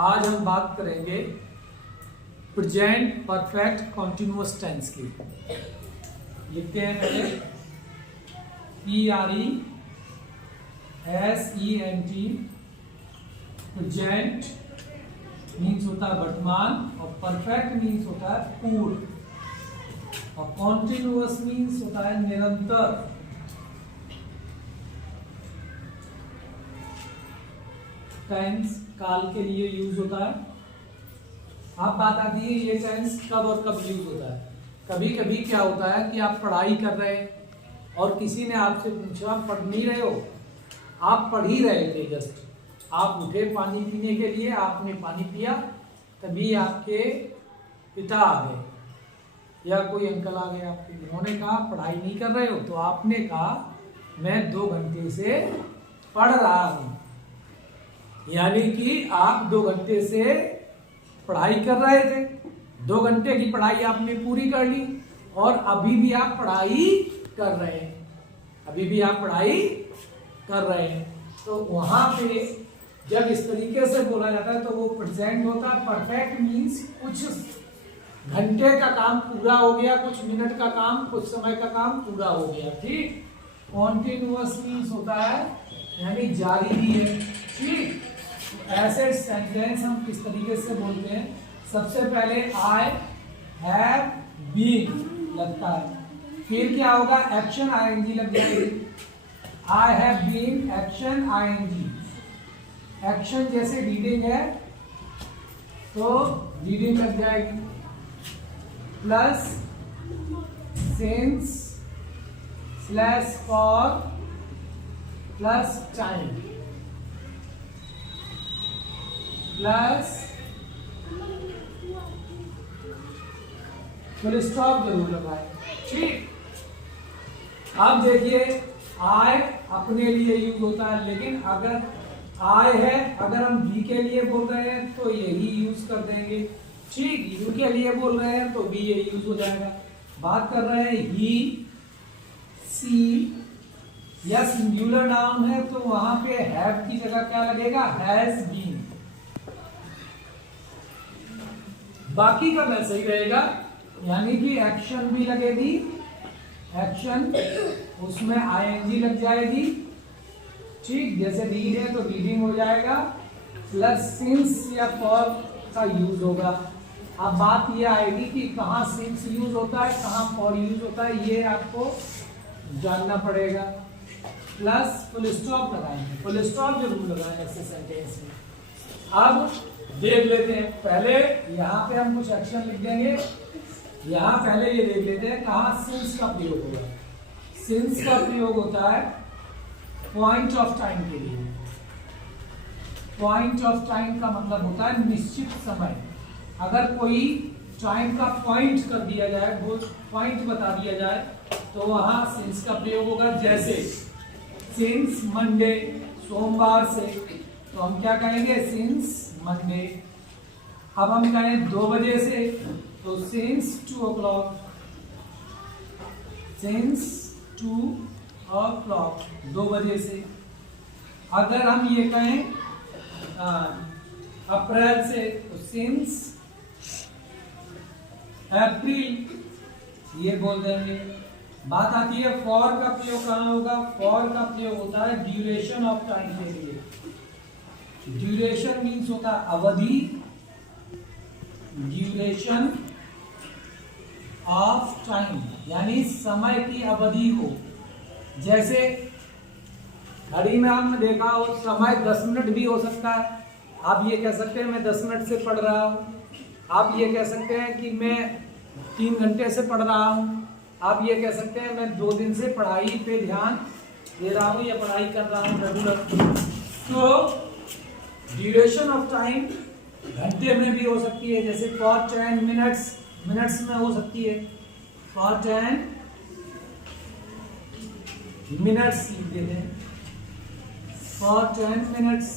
आज हम बात करेंगे प्रेजेंट परफेक्ट कॉन्टिन्यूअस टेंस की। लिखते हैं पहले PRESENT। प्रेजेंट मीन्स होता है वर्तमान और परफेक्ट मीन्स होता है पूर्ण और कॉन्टिन्यूअस मीन्स होता है निरंतर। टेंस काल के लिए यूज होता है। आप बात आती है ये टेंस कब और कब यूज होता है। कभी कभी क्या होता है कि आप पढ़ाई कर रहे हैं और किसी ने आपसे पूछा पढ़ नहीं रहे हो, आप पढ़ ही रहे थे, जस्ट आप उठे पानी पीने के लिए, आपने पानी पिया, तभी आपके पिता आ गए या कोई अंकल आ गए आपके, उन्होंने कहा पढ़ाई नहीं कर रहे हो, तो आपने कहा मैं 2 घंटे से पढ़ रहा हूं। यानी कि आप 2 घंटे से पढ़ाई कर रहे थे, 2 घंटे की पढ़ाई आपने पूरी कर ली और अभी भी आप पढ़ाई कर रहे हैं, अभी भी आप पढ़ाई कर रहे हैं। तो वहां पे जब इस तरीके से बोला जाता है तो वो प्रेजेंट होता है। परफेक्ट मीन्स कुछ घंटे का काम पूरा हो गया, कुछ मिनट का काम, कुछ समय का काम पूरा हो गया, ठीक। कॉन्टिन्यूअस मीन्स होता है यानी जारी भी है, ठीक। ऐसे सेंटेंस हम किस तरीके से बोलते हैं, सबसे पहले आई हैव बीन लगता है, फिर क्या होगा एक्शन आईएनजी लग जाएगी। I have been action ING, action जैसे रीडिंग है तो रीडिंग लग जाएगी, plus since slash for plus time plus full stop जरूर लगाए, ठीक। अब देखिए आई अपने लिए यूज होता है, लेकिन अगर आई है, अगर हम बी के लिए बोल रहे हैं तो यही यूज कर देंगे, ठीक। यू के लिए बोल रहे हैं तो बी ये यूज हो जाएगा। बात कर रहे हैं ही सी या सिंगुलर नाउन है तो वहां पे हैव की जगह क्या लगेगा, हैज बीन। बाकी का वैसे ही रहेगा, यानी कि एक्शन भी लगेगी, एक्शन उसमें आईएनजी लग जाएगी, ठीक। जैसे रीड है तो रीडिंग हो जाएगा, प्लस सिंस या फॉर का यूज होगा। अब बात ये आएगी कि कहाँ सिंस यूज होता है, कहाँ फॉर यूज होता है, ये आपको जानना पड़ेगा। प्लस फुल स्टॉप लगाएंगे, फुल स्टॉप जरूर लगाएंगे ऐसे सेंटेंस में। अब देख लेते हैं, पहले यहाँ पे हम कुछ एक्शन लिख देंगे, यहाँ पहले ये देख लेते हैं कहाँ सिंस का प्रयोग होगा। सिंस का प्रयोग होता है पॉइंट ऑफ टाइम के लिए। पॉइंट ऑफ टाइम का मतलब होता है निश्चित समय। अगर कोई टाइम का पॉइंट कर दिया जाए, वो पॉइंट बता दिया जाए तो वहां सिंस का प्रयोग होगा। जैसे सिंस मंडे, सोमवार से, तो हम क्या कहेंगे सिंस मंडे। अब हम कहें 2 बजे से तो सिंस 2 o'clock, सिंस 2 o'clock 2 बजे से। अगर हम ये कहें अप्रैल से तो सिंस अप्रैल ये बोल देंगे। बात आती है फॉर का प्रयोग कहाँ होगा, फॉर का प्रयोग होता है ड्यूरेशन ऑफ टाइम के लिए। ड्यूरेशन मीन्स होता है अवधि, ड्यूरेशन ऑफ टाइम यानी समय की अवधि को। जैसे घड़ी में हमने देखा हो समय 10 मिनट भी हो सकता है, आप ये कह सकते हैं मैं 10 मिनट से पढ़ रहा हूँ। आप ये कह सकते हैं कि मैं 3 घंटे से पढ़ रहा हूँ। आप ये कह सकते हैं मैं 2 दिन से पढ़ाई पे ध्यान दे रहा हूँ या पढ़ाई कर रहा हूँ रेगुलर। तो ड्यूरेशन ऑफ टाइम घंटे में भी हो सकती है, जैसे फॉर 10 मिनट्स, मिनट्स में हो सकती है, फॉर 10 मिनट्स लिख देते हैं, फॉर 10 मिनट्स।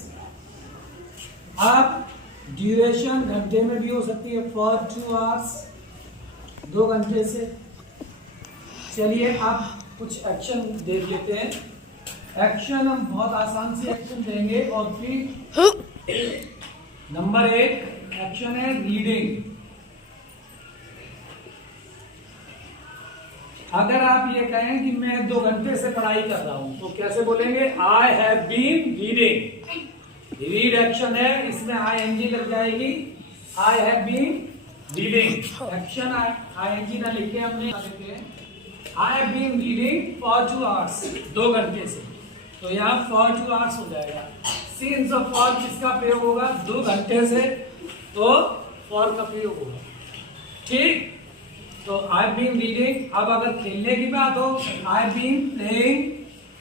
अब ड्यूरेशन घंटे में भी हो सकती है, फॉर 2 आवर्स 2 घंटे से। चलिए अब कुछ एक्शन देख लेते हैं। एक्शन हम बहुत आसान से एक्शन देंगे और फिर नंबर 1 एक्शन है रीडिंग। अगर आप ये कहें कि मैं 2 घंटे से पढ़ाई कर रहा हूं तो कैसे बोलेंगे? I have been reading. Read action है, इसमें आईएनजी लग जाएगी। I have been reading action ING ना लिखे हमने, I have been reading for 2 hours, 2 घंटे से, तो यहाँ फॉर 2 आवर्स हो जाएगा। सिंस और फॉर किसका प्रयोग होगा? 2 घंटे से, तो फॉर का प्रयोग होगा। ठीक, तो आई हैव बीन रीडिंग। अब अगर खेलने की बात हो, I have been playing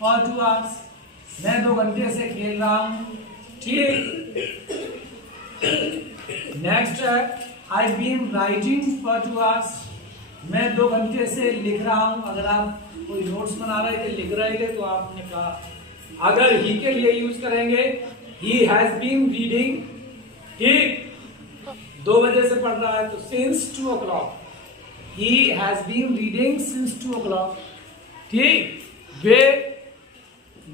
for 2 hours, मैं 2 घंटे से खेल रहा हूं। ठीक, नेक्स्ट है I have been writing for 2 hours, मैं 2 घंटे से लिख रहा हूं। अगर आप कोई नोट्स बना रहे थे, लिख रहे थे, तो आपने कहा, अगर ही के लिए यूज करेंगे, ही हैज बीन रीडिंग। ठीक, 2 बजे से पढ़ रहा है, तो since 2 o'clock, he has been reading since 2 o'clock। ठीक, वे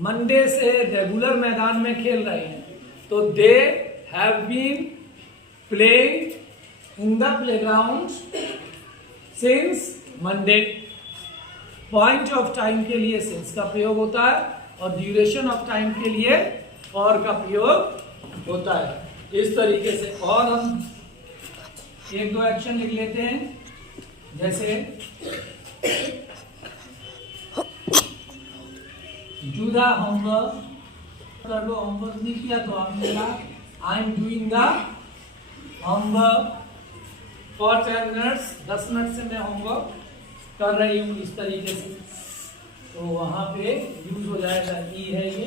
मंडे से रेगुलर मैदान में खेल रहे हैं, तो they have been playing in the playground since Monday. Point of time के लिए सिंस का प्रयोग होता है और ड्यूरेशन ऑफ टाइम के लिए फॉर का प्रयोग होता है। इस तरीके से और हम 1-2 एक्शन लिख लेते हैं, जैसे डू द होमवर्क, कर लो। होमवर्क नहीं किया तो आपने कहा I am doing the homework for 10 minutes, 10 minute से मैं होमवर्क कर रही हूँ। इस तरीके से तो वहां पे यूज हो जाएगा, ई है ये।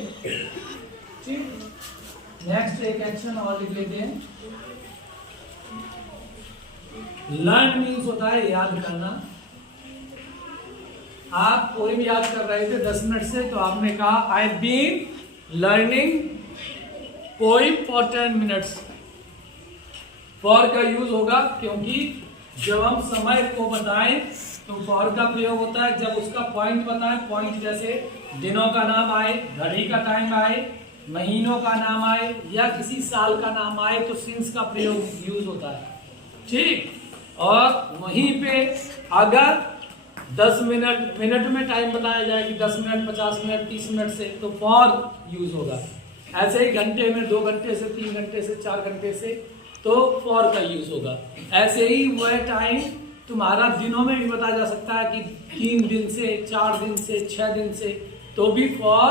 ठीक, नेक्स्ट एक एक्शन और लिख लेते हैं। लर्न मीन्स होता है याद करना। आप पोएम याद कर रहे थे 10 मिनट से, तो आपने कहा I have been learning poem for 10 minutes. For का यूज होगा, क्योंकि जब हम समय को बताएं तो फॉर का प्रयोग होता है। जब उसका पॉइंट बताएं, पॉइंट जैसे दिनों का नाम आए, घड़ी का टाइम आए, महीनों का नाम आए, या किसी साल का नाम आए, तो सिंस का प्रयोग यूज होता है। ठीक, और वहीं पे अगर 10 मिनट में टाइम बताया जाए कि 10 मिनट, 50 मिनट, 30 मिनट से, तो फॉर यूज होगा। ऐसे ही घंटे में 2 घंटे से, 3 घंटे से, 4 घंटे से, तो फॉर का यूज होगा। ऐसे ही वह टाइम तुम्हारा दिनों में भी बताया जा सकता है कि 3 दिन से, 4 दिन से, 6 दिन से, तो भी फॉर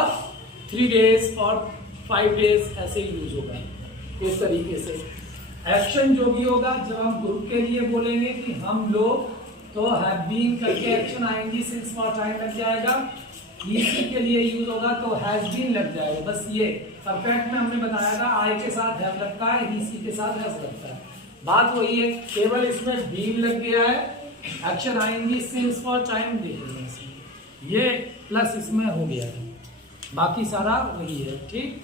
3 डेज, फॉर 5 डेज ऐसे ही यूज होगा। इस तरीके से एक्शन जो भी होगा, जब हम ग्रुप के लिए बोलेंगे कि हम लोग, तो हैव बीन करके एक्शन आएंगी, सिंस फॉर टाइम लग जाएगा। इसी के लिए यूज होगा तो हैज बीन लग जाएगा। बस ये परफेक्ट में हमने बताया था, आई के साथ हैव लगता है, इसी के साथ हैज लगता है। बात वही है, केवल इसमें बीन लग गया है, एक्शन आएंगी सिंस फॉर टाइम देखेंगे, ये प्लस इसमें हो गया है, बाकी सारा वही है। ठीक।